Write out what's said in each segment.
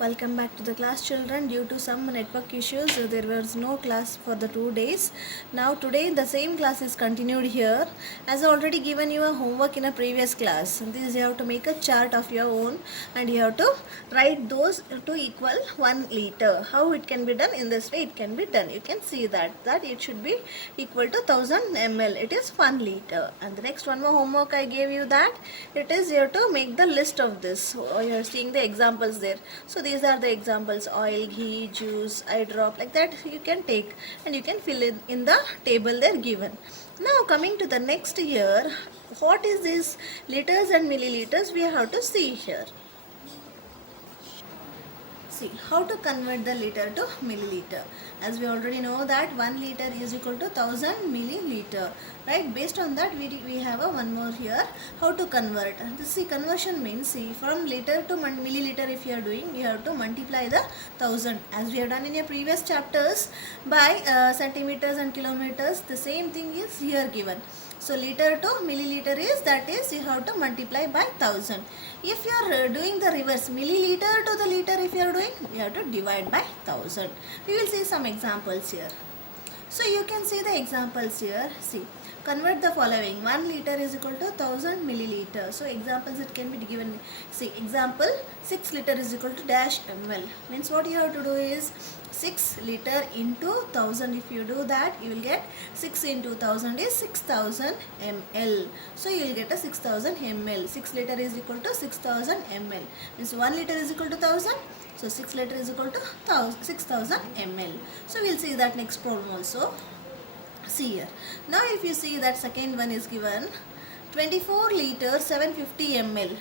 Welcome back to the class, children. Due to some network issues, there was no class for the 2 days. Now today the same class is continued here. As I already given you a homework in a previous class. This you have to make a chart of your own and you have to write those to equal 1 liter. How it can be done? In this way it can be done. You can see that it should be equal to 1000 ml. It is 1 liter. And the next one more homework I gave you, that it is you have to make the list of this. So you are seeing the examples there. So these are the examples: oil, ghee, juice, eye drop, like that you can take and you can fill in the table there given. Now coming to the next here, what is this liters and milliliters we have to see here. See how to convert the liter to milliliter. As we already know that 1 liter is equal to 1000 milliliter, right? Based on that we have a one more here, how to convert. See, conversion means, see, from liter to milliliter if you are doing, you have to multiply the 1000 as we have done in your previous chapters by centimeters and kilometers. The same thing is here given. So liter to milliliter is, that is you have to multiply by 1000. If you are doing the reverse, milliliter to the liter if you are doing, you have to divide by 1000. We will see some examples here. So you can see the examples here. See, convert the following. 1 liter is equal to 1000 milliliter. So examples it can be given. See, example, 6 liter is equal to dash ml. Means what you have to do is 6 liter into 1000. If you do that, you will get 6 into 1000 is 6000 ml. So you will get a 6000 ml. 6 liter is equal to 6000 ml. Means 1 liter is equal to 1000. So 6 liter is equal to 6000 ml. So we will see that next problem also. See here. Now if you see that second one is given 24 liter 750 ml.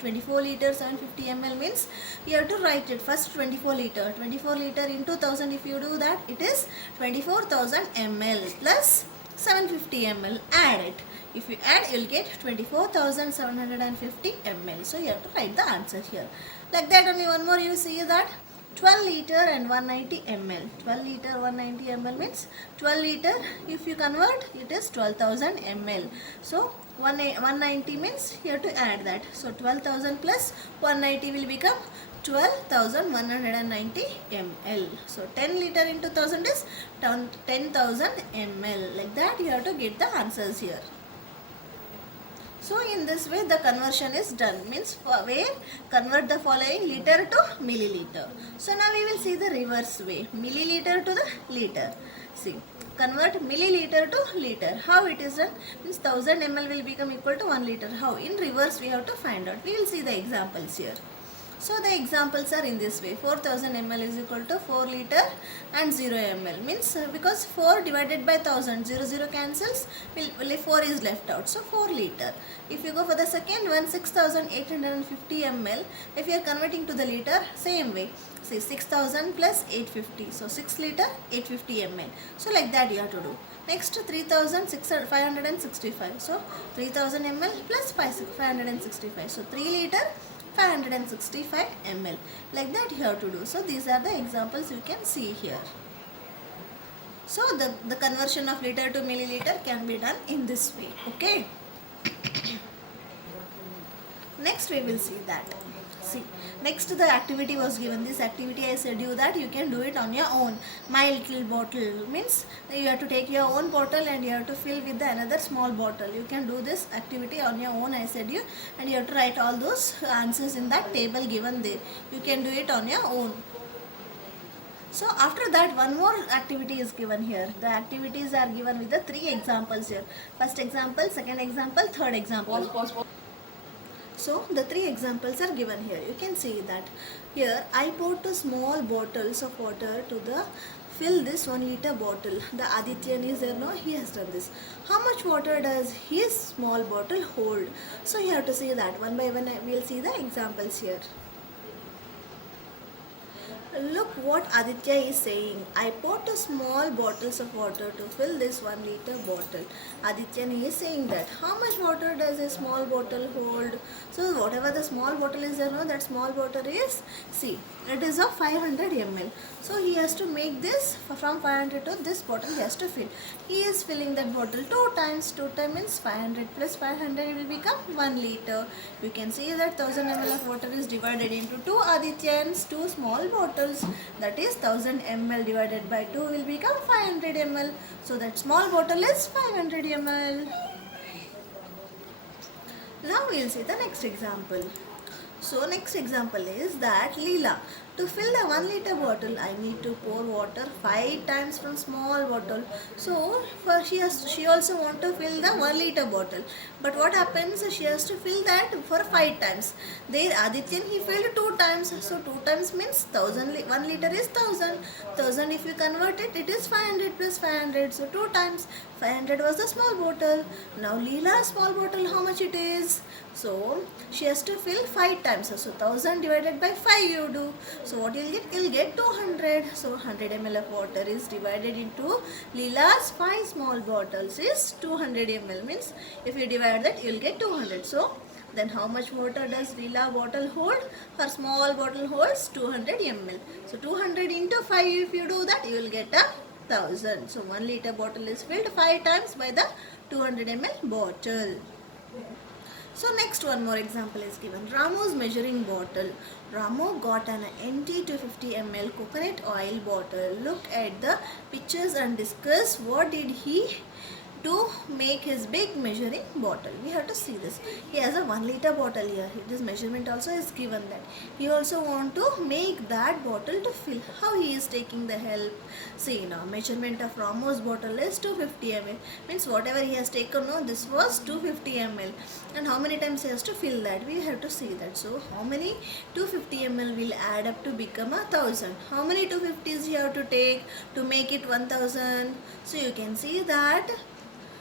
24 liter 750 ml means you have to write it first 24 liter. 24 liter into 1000, if you do that, it is 24,000 ml plus 750 ml. Add it. If you add, you will get 24,750 ml. So you have to write the answer here. Like that only. One more you see that 12 liter and 190 ml. 12 liter 190 ml means 12 liter, if you convert, it is 12,000 ml. So 190 means you have to add that. So 12,000 plus 190 will become 12,190 ml. So 10 liter into 1000 is 10,000 ml. Like that you have to get the answers here. So in this way the conversion is done. Means where convert the following liter to milliliter. So now we will see the reverse way. Milliliter to the liter. See, convert milliliter to liter. How it is done? Means 1000 ml will become equal to 1 liter. How? In reverse we have to find out. We will see the examples here. So the examples are in this way. 4000 ml is equal to 4 liter and 0 ml. Means because 4 divided by 1000, 0 cancels, 4 is left out. So 4 liter. If you go for the second one, 6850 ml, if you are converting to the liter, same way. Say 6000 plus 850. So 6 liter 850 ml. So like that you have to do. Next 3565. So 3000 ml plus 565. So 3 liter 565 ml. Like that you have to do. So these are the examples you can see here. So the conversion of liter to milliliter can be done in this way. Okay. Next we will see that. See, next the activity was given. This activity I said you that you can do it on your own. My little bottle means you have to take your own bottle and you have to fill with another small bottle. You can do this activity on your own, I said you, and you have to write all those answers in that table given there. You can do it on your own. So after that one more activity is given here. The activities are given with the 3 examples here. First example, second example, third example. Pause. So the 3 examples are given here. You can see that here I poured 2 small bottles of water to the fill this 1 liter bottle. The Adityan is there, no? He has done this. How much water does his small bottle hold? So you have to see that one by one. We will see the examples here. Look what Aditya is saying. I bought two small bottles of water to fill this 1 liter bottle. Aditya is saying that how much water does a small bottle hold? So whatever the small bottle is there, no, that small bottle is, see, it is of 500 ml. So he has to make this from 500 to this bottle he has to fill. He is filling that bottle 2 times. 2 times means 500 plus 500 will become 1 liter. You can see that 1000 ml of water is divided into 2 Adityans, 2 small bottles. That is 1000 ml divided by 2 will become 500 ml. So that small bottle is 500 ml. Now we will see the next example. So next example is that Leela, to fill the 1 liter bottle, I need to pour water 5 times from small bottle. So for she also want to fill the 1 liter bottle. But what happens? She has to fill that for 5 times. There Adityan he filled 2 times. So 2 times means 1 liter is 1000. 1000 if you convert it, it is 500 plus 500. So 2 times 500 was the small bottle. Now Leela's small bottle, how much it is? So she has to fill 5 times. So 1000 divided by 5 you do. So what you'll get? You'll get 200. So 100 ml of water is divided into Leela's 5 small bottles is 200 ml. Means if you divide that, you'll get 200. So then how much water does Leela bottle hold? Her small bottle holds 200 ml. So 200 into 5, if you do that, you will get a 1000. So 1 liter bottle is filled 5 times by the 200 ml bottle. So next one more example is given. Ramu's measuring bottle. Ramu got an empty 250 ml coconut oil bottle. Look at the pictures and discuss what did he to make his big measuring bottle. We have to see this. He has a 1 liter bottle here. This measurement also is given that. He also want to make that bottle to fill. How he is taking the help? See now, measurement of Ramo's bottle is 250 ml. Means whatever he has taken, no, this was 250 ml. And how many times he has to fill that? We have to see that. So how many 250 ml will add up to become 1000? How many 250s you have to take to make it 1000? So you can see that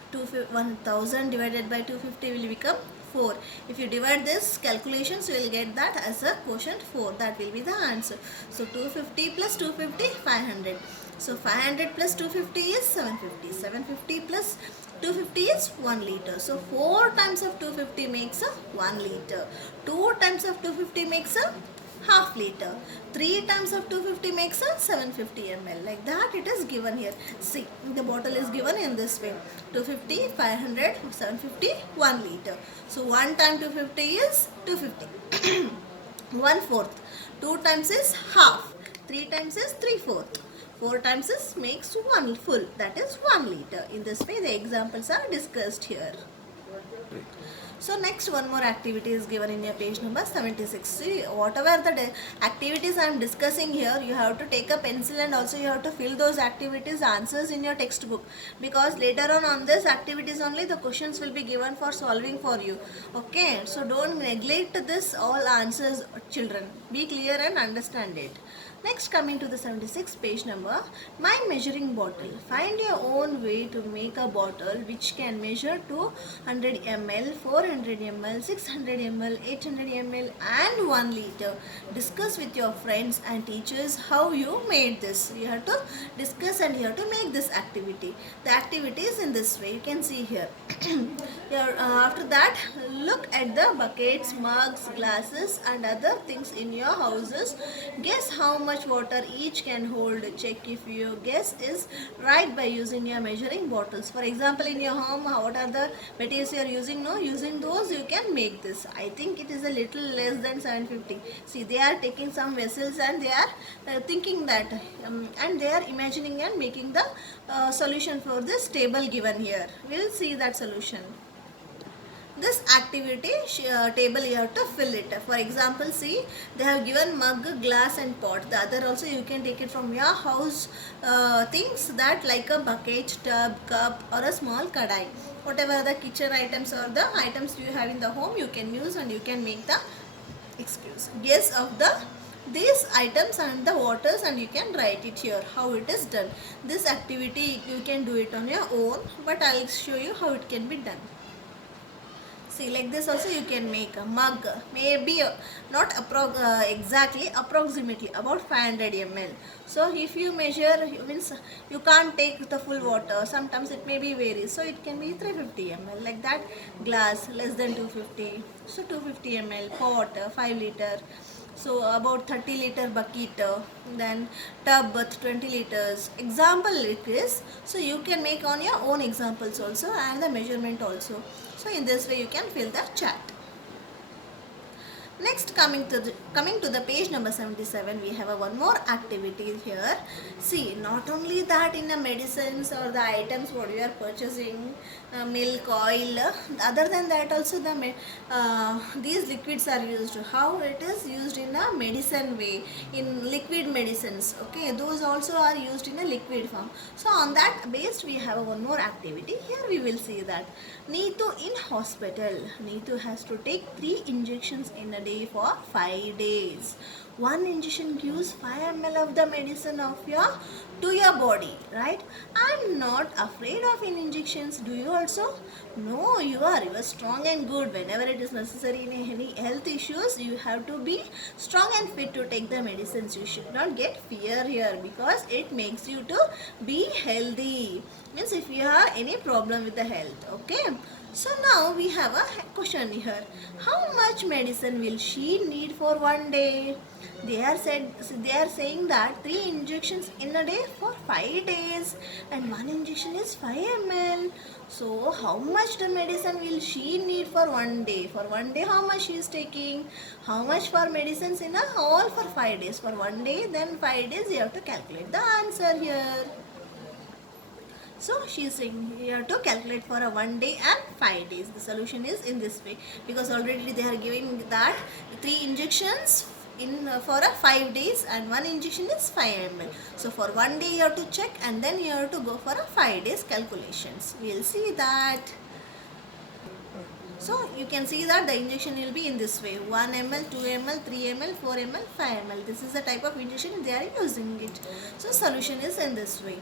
1000 divided by 250 will become 4. If you divide this calculations, you will get that as a quotient 4. That will be the answer. So 250 plus 250, 500. So 500 plus 250 is 750. 750 plus 250 is 1 liter. So 4 times of 250 makes a 1 liter. 2 times of 250 makes a half liter. 3 times of 250 makes a 750 ml. Like that it is given here. See, the bottle is given in this way. 250, 500, 750, 1 liter. So 1 time 250 is 250. 1/4. 2 times is half. 3 times is 3/4. 4 times is makes 1 full. That is 1 liter. In this way the examples are discussed here. So next one more activity is given in your page number 76. See, whatever the activities I am discussing here, you have to take a pencil and also you have to fill those activities answers in your textbook, because later on this activities only the questions will be given for solving for you. Okay, so don't neglect this all answers, children. Be clear and understand it. Next, coming to the 76 page number, my measuring bottle. Find your own way to make a bottle which can measure 200 ml, 400 ml, 600 ml, 800 ml and 1 liter. Discuss with your friends and teachers how you made this. You have to discuss and you have to make this activity. The activity is in this way. You can see here. After that, look at the buckets, mugs, glasses and other things in your houses. Guess how much water each can hold. Check if your guess is right by using your measuring bottles. For example, in your home, what are the materials you are using? No, using those you can make this. I think it is a little less than 750. See, they are taking some vessels and they are thinking that and they are imagining and making the solution for this table given here. We will see that solution. This activity table you have to fill it. For example, see, they have given mug, glass and pot. The other also you can take it from your house things, that like a bucket, tub, cup or a small kadai. Whatever the kitchen items or the items you have in the home, you can use and you can make the guess of these items and the waters, and you can write it here how it is done. This activity you can do it on your own, but I'll show you how it can be done. See, like this also you can make a mug, maybe not exactly, approximately about 500 ml. So if you measure, means you can't take the full water, sometimes it may be varies, so it can be 350 ml, like that. Glass less than 250, so 250 ml. Pot 5 liter, so about 30 liter bucket, then tub with 20 liters. Example it is, so you can make on your own examples also and the measurement also. So in this way you can fill the chart. Next, coming to the page number 77, we have a one more activity here. See, not only that, in the medicines or the items what you are purchasing, milk, oil, other than that also these liquids are used. How it is used in a medicine way, in liquid medicines. Okay, those also are used in a liquid form. So on that based, we have one more activity. Here we will see that Neetu in hospital. Neetu has to take 3 injections in a day for 5 days. One injection gives 5 ml of the medicine to your body, right? I'm not afraid of injections. Do you also? No, you are. You are strong and good. Whenever it is necessary in any health issues, you have to be strong and fit to take the medicines. You should not get fear here, because it makes you to be healthy. Means if you have any problem with the health, okay? So now we have a question here. How much medicine will she need for one day? They are saying that 3 injections in a day for 5 days, and one injection is 5 ml. So how much the medicine will she need for one day? For one day, how much she is taking? How much for medicines in a all for 5 days? For one day, then 5 days you have to calculate the answer here. So she is saying you have to calculate for a 1 day and 5 days. The solution is in this way, because already they are giving that 3 injections in for a 5 days and one injection is 5 ml. So for 1 day you have to check, and then you have to go for a 5 days calculations. We will see that. So you can see that the injection will be in this way: 1 ml, 2 ml, 3 ml, 4 ml, 5 ml. This is the type of injection they are using it. So solution is in this way.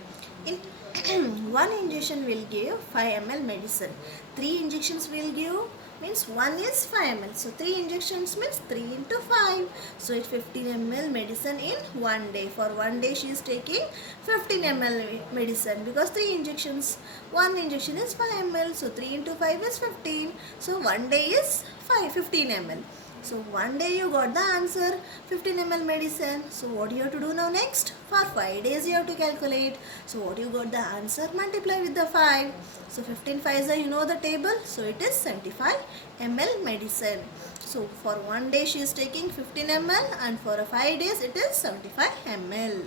In one injection will give 5 ml medicine. 3 injections will give, means 1 is 5 ml. So 3 injections means 3 into 5. So it's 15 ml medicine in 1 day. For 1 day she is taking 15 ml medicine, because 3 injections, 1 injection is 5 ml. So 3 into 5 is 15. So 1 day is 15 ml. So 1 day you got the answer, 15 ml medicine. So what you have to do now next? For 5 days you have to calculate. So what you got the answer? Multiply with the 5. So 15 5s are, you know the table. So it is 75 ml medicine. So for 1 day she is taking 15 ml, and for 5 days it is 75 ml.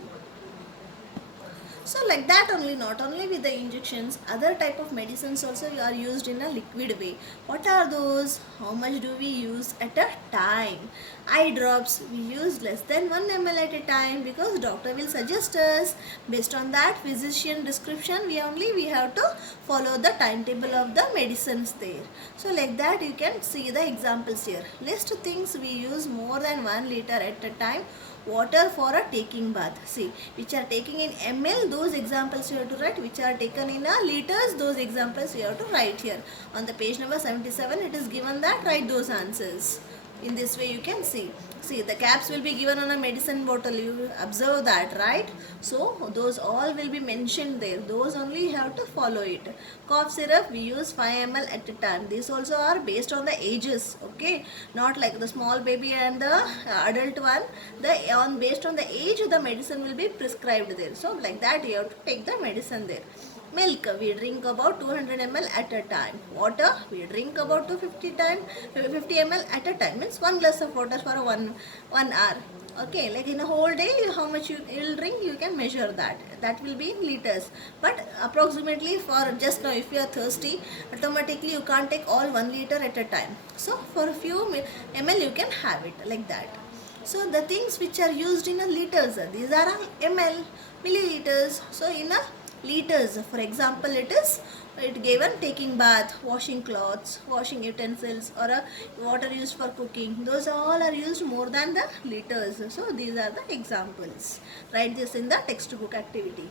So like that only, not only with the injections, other type of medicines also are used in a liquid way. What are those? How much do we use at a time? Eye drops, we use less than 1 ml at a time, because doctor will suggest us. Based on that physician description, we have to follow the timetable of the medicines there. So like that you can see the examples here. List things we use more than 1 liter at a time. Water for a taking bath. See, which are taking in ml, those examples you have to write. Which are taken in a liters, those examples you have to write here. On the page number 77, it is given that write those answers. In this way you can see. See, the caps will be given on a medicine bottle. You observe that, right? So those all will be mentioned there. Those only you have to follow it. Cough syrup, we use 5 ml at a time. These also are based on the ages. Okay, not like the small baby and the adult one. Based on the age, the medicine will be prescribed there. So like that you have to take the medicine there. Milk, we drink about 200 ml at a time. Water, we drink about 50 ml at a time. Means 1 glass of water for 1 hour. Okay, like in a whole day, how much you will drink, you can measure that. That will be in liters. But approximately for just now, if you are thirsty, automatically you can't take all 1 liter at a time. So for a few ml, you can have it like that. So the things which are used in a liters, these are ml, milliliters. So in a liters, for example, it given taking bath, washing clothes, washing utensils, or a water used for cooking. Those all are used more than the liters. So these are the examples. Write this in the textbook activity.